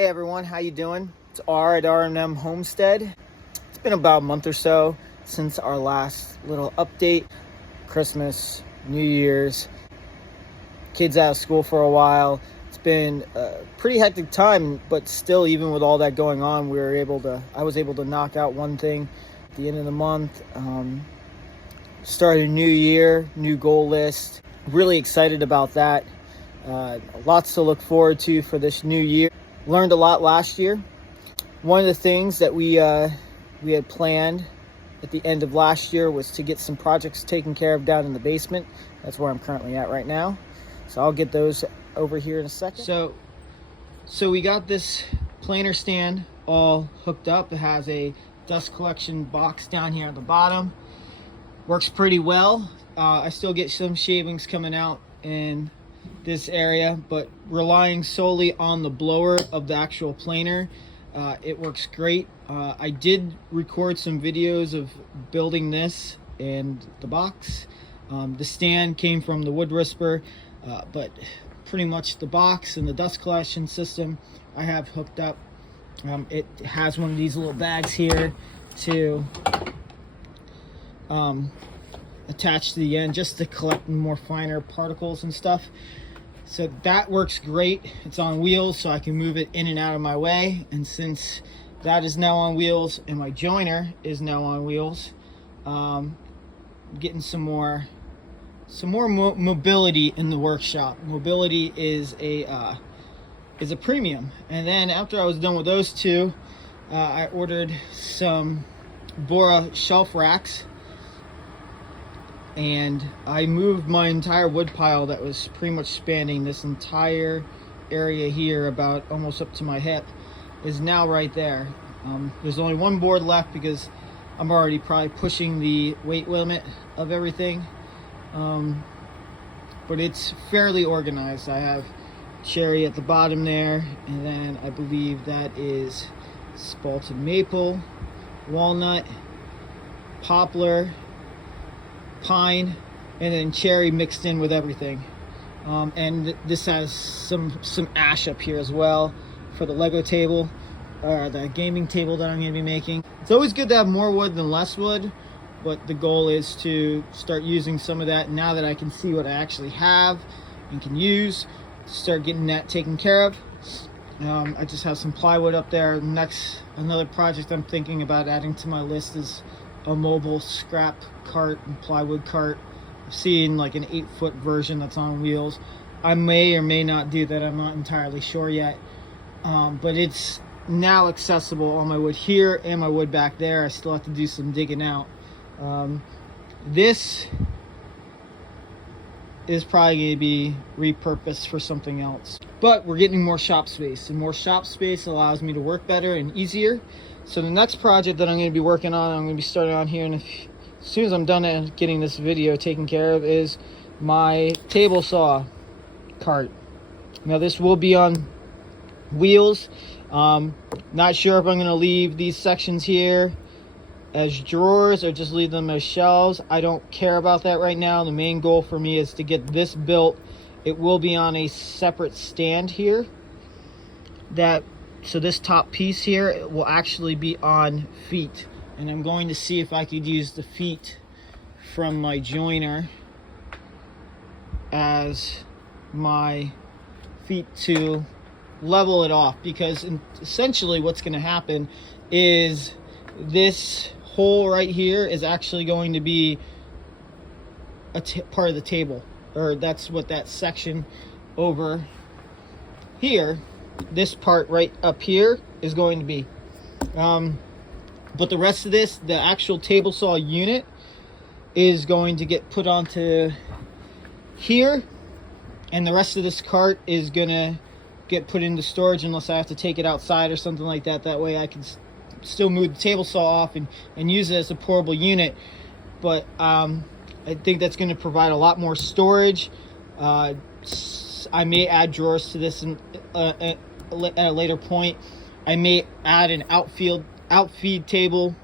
Hey everyone, how you doing? It's R at R&M Homestead. It's been about a month or so since our last little update. Christmas, New Year's, kids out of school for a while. It's been a pretty hectic time, but still, even with all that going on, I was able to knock out one thing at the end of the month. Start a new year, new goal list. Really excited about that. Lots to look forward to for this new year. Learned a lot last year. One of the things that we had planned at the end of last year was to get some projects taken care of down in the basement. That's where I'm currently at right now. So I'll get those over here in a second. So we got this planer stand all hooked up. It has a dust collection box down here at the bottom. Works pretty well. I still get some shavings coming out in this area, but relying solely on the blower of the actual planer, it works great. I did record some videos of building this and the box. The stand came from the wood whisperer, but pretty much the box and the dust collection system I have hooked up. It has one of these little bags here to attach to the end just to collect more finer particles and stuff. So that works great. It's on wheels, so I can move it in and out of my way. And since that is now on wheels and my joiner is now on wheels, getting some more mobility in the workshop. Mobility is a premium. And then after I was done with those two, I ordered some Bora shelf racks, and I moved my entire wood pile that was pretty much spanning this entire area here, about almost up to my hip, is now right there. There's only one board left because I'm already probably pushing the weight limit of everything, but it's fairly organized. I have cherry at the bottom there, and then I believe that is spalted maple, walnut, poplar, pine, and then cherry mixed in with everything. And this has some ash up here as well for the Lego table, or the gaming table that I'm going to be making. It's always good to have more wood than less wood, but the goal is to start using some of that now that I can see what I actually have and can use, to start getting that taken care of. I just have some plywood up there. Another project I'm thinking about adding to my list is a mobile scrap cart and plywood cart. I've seen like an 8-foot version that's on wheels. I may or may not do that. I'm not entirely sure yet, but it's now accessible. All my wood here and my wood back there, I still have to do some digging out. This is probably going to be repurposed for something else, but we're getting more shop space, and more shop space allows me to work better and easier. So the next project that I'm going to be working on, I'm going to be starting on here, and as soon as I'm done at getting this video taken care of, is my table saw cart. Now this will be on wheels. Not sure if I'm going to leave these sections here as drawers or just leave them as shelves. I don't care about that right now. The main goal for me is to get this built. It will be on a separate stand here. So this top piece here will actually be on feet, and I'm going to see if I could use the feet from my joiner as my feet to level it off, because essentially what's going to happen is this hole right here is actually going to be a part of the table, or that's what that section over here, this part right up here, is going to be. But the rest of this, the actual table saw unit, is going to get put onto here, and the rest of this cart is gonna get put into storage unless I have to take it outside or something like that. That way I can still move the table saw off and use it as a portable unit. But I think that's going to provide a lot more storage. I may add drawers to this at a later point. I may add an outfeed table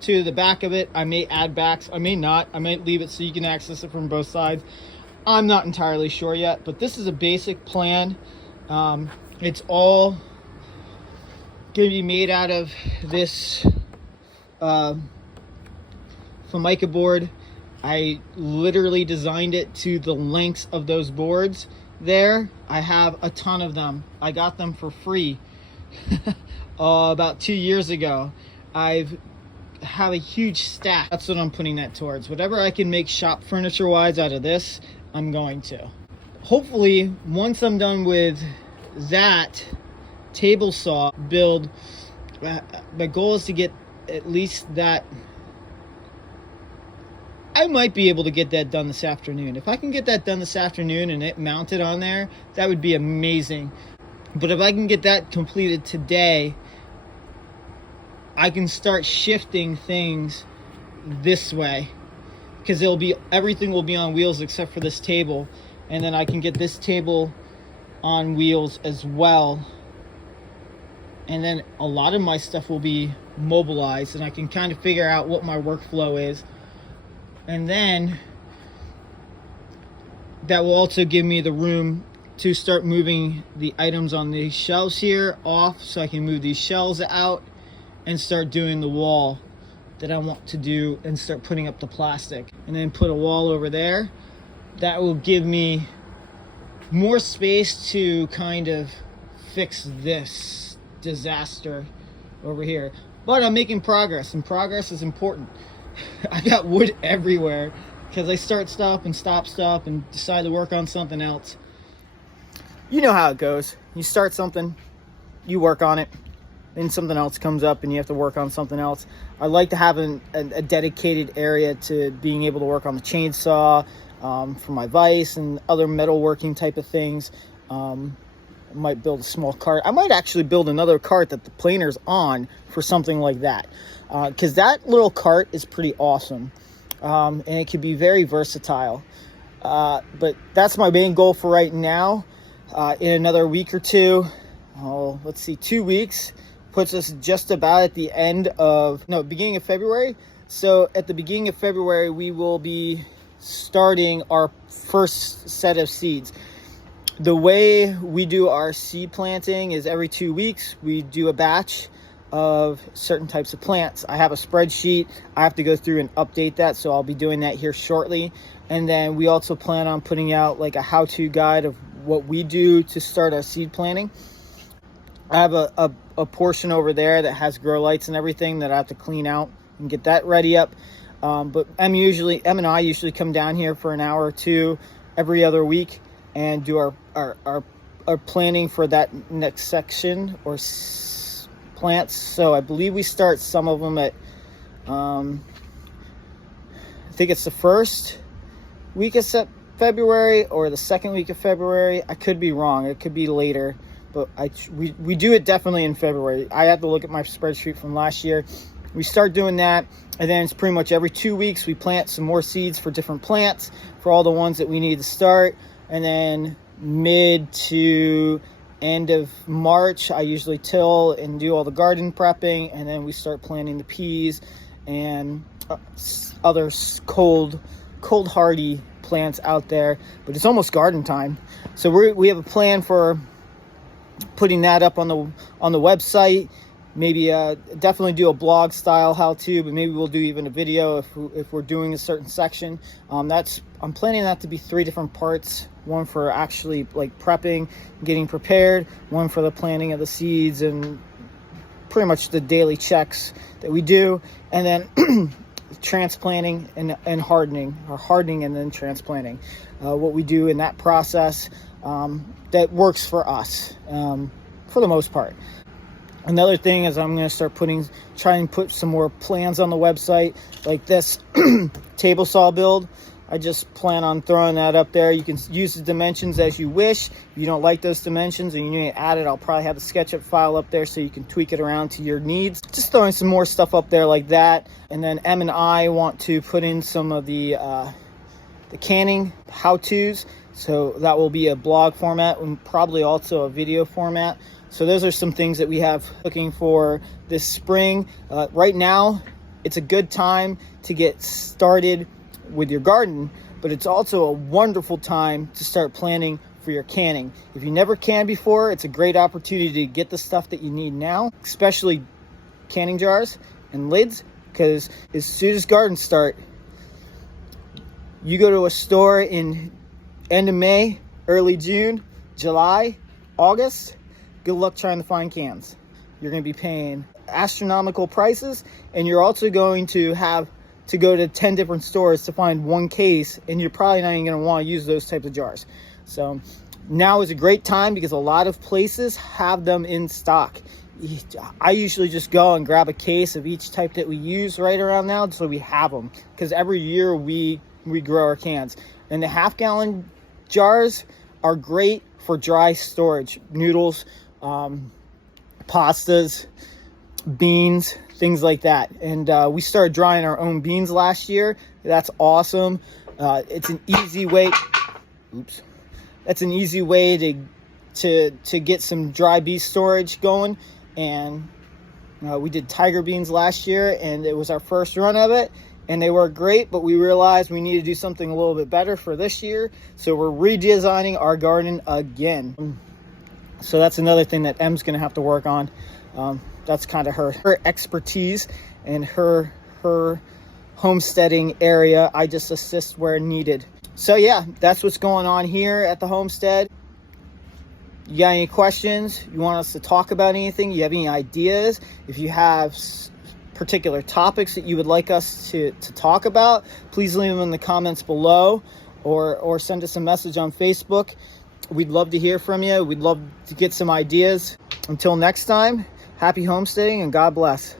to the back of it. I may add backs. I may not. I might leave it so you can access it from both sides. I'm not entirely sure yet, but this is a basic plan. It's all going to be made out of this Formica board. I literally designed it to the lengths of those boards there. I have a ton of them. I got them for free about 2 years ago. I've have a huge stack. That's what I'm putting that towards. Whatever I can make shop furniture wise out of this, I'm going to. Hopefully, once I'm done with that table saw build, my goal is to get at least that. I might be able to get that done this afternoon. If I can get that done this afternoon and it mounted on there, that would be amazing. But if I can get that completed today, I can start shifting things this way, because everything will be on wheels except for this table, and then I can get this table on wheels as well, and then a lot of my stuff will be mobilized, and I can kind of figure out what my workflow is. And then that will also give me the room to start moving the items on these shelves here off, so I can move these shelves out and start doing the wall that I want to do and start putting up the plastic, and then put a wall over there. That will give me more space to kind of fix this disaster over here. But I'm making progress, and progress is important. I got wood everywhere because I start stuff and stop stuff and decide to work on something else. You know how it goes. You start something, you work on it, then something else comes up and you have to work on something else. I like to have a dedicated area to being able to work on the chainsaw, for my vise and other metalworking type of things. I might build a small cart. I might actually build another cart that the planer's on for something like that. Because that little cart is pretty awesome, and it can be very versatile. But that's my main goal for right now. In another week or two, let's see, 2 weeks, puts us just about at the beginning of February. So at the beginning of February, we will be starting our first set of seeds. The way we do our seed planting is every 2 weeks, we do a batch of certain types of plants. I have a spreadsheet. I have to go through and update that, so I'll be doing that here shortly. And then we also plan on putting out like a how-to guide of what we do to start our seed planting. I have a portion over there that has grow lights and everything that I have to clean out and get that ready up. But Em and I usually come down here for an hour or two every other week and do our planning for that next section or plants. So I believe we start some of them at I think it's the first week of February or the second week of February. I could be wrong, it could be later, but we do it definitely in February. I have to look at my spreadsheet from last year. We start doing that, and then it's pretty much every 2 weeks we plant some more seeds for different plants for all the ones that we need to start. And then mid to end of March, I usually till and do all the garden prepping, and then we start planting the peas and other cold hardy plants out there. But it's almost garden time, so we have a plan for putting that up on the website. Maybe definitely do a blog style how-to, but maybe we'll do even a video if we're doing a certain section. I'm planning that to be 3 different parts. One for actually like prepping, getting prepared, one for the planting of the seeds and pretty much the daily checks that we do, and then transplanting and hardening, or hardening and then transplanting. What we do in that process that works for us for the most part. Another thing is I'm going to try and put some more plans on the website, like this table saw build. I just plan on throwing that up there. You can use the dimensions as you wish. If you don't like those dimensions and you need to add it, I'll probably have the SketchUp file up there so you can tweak it around to your needs. Just throwing some more stuff up there like that. And then Em and I want to put in some of the canning how-tos. So that will be a blog format and probably also a video format. So those are some things that we have looking for this spring. Right now, it's a good time to get started with your garden, but it's also a wonderful time to start planning for your canning. If you never canned before, it's a great opportunity to get the stuff that you need now, especially canning jars and lids, because as soon as gardens start, you go to a store in end of May, early June, July, August, good luck trying to find cans. You're going to be paying astronomical prices, and you're also going to have to go to 10 different stores to find one case, and you're probably not even going to want to use those types of jars. So now is a great time because a lot of places have them in stock. I usually just go and grab a case of each type that we use right around now, so we have them, because every year we grow our cans. And the half-gallon jars are great for dry storage, noodles, pastas, beans, things like that. And we started drying our own beans last year. That's awesome. It's an easy way. That's an easy way to get some dry beef storage going. And we did tiger beans last year, and it was our first run of it, and they were great, but we realized we need to do something a little bit better for this year, so we're redesigning our garden again. So that's another thing that Em's going to have to work on. That's kind of her expertise and her homesteading area. I just assist where needed. So yeah, that's what's going on here at the homestead. You got any questions? You want us to talk about anything? You have any ideas? If you have particular topics that you would like us to talk about, please leave them in the comments below, or send us a message on Facebook. We'd love to hear from you. We'd love to get some ideas. Until next time, happy homesteading and God bless.